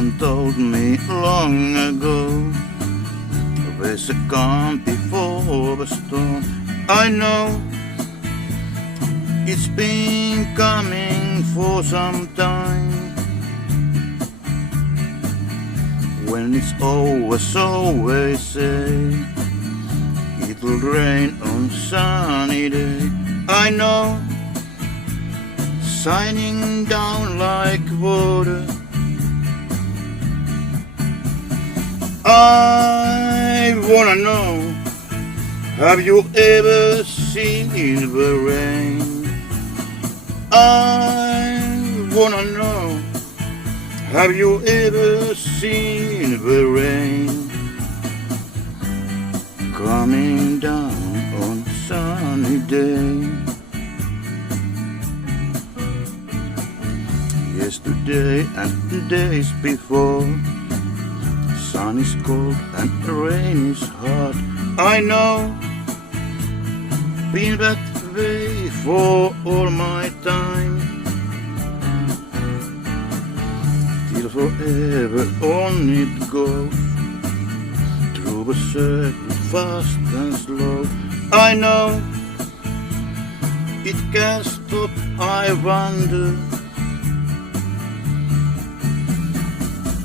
Someone told me long ago there's a calm before the storm. I know it's been coming for some time. When it's always say it'll rain on sunny day. I know, shining down like water. I wanna know, have you ever seen the rain? I wanna know, have you ever seen the rain coming down on sunny day? Yesterday and days before, sun is cold and rain is hard. I know, been that way for all my time. Till forever on it goes, through the circle fast and slow. I know, it can't stop, I wonder.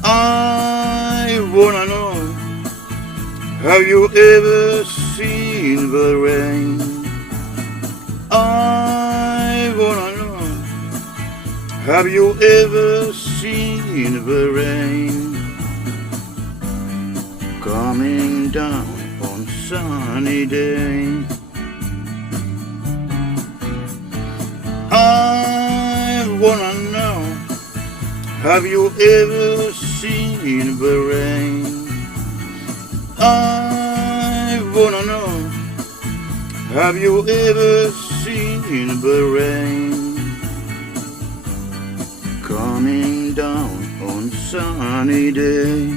I wanna know, have you ever seen the rain? I wanna know, have you ever seen the rain coming down on sunny day? I wanna know, have you ever seen the rain? I wanna know, have you ever seen the rain coming down on sunny day?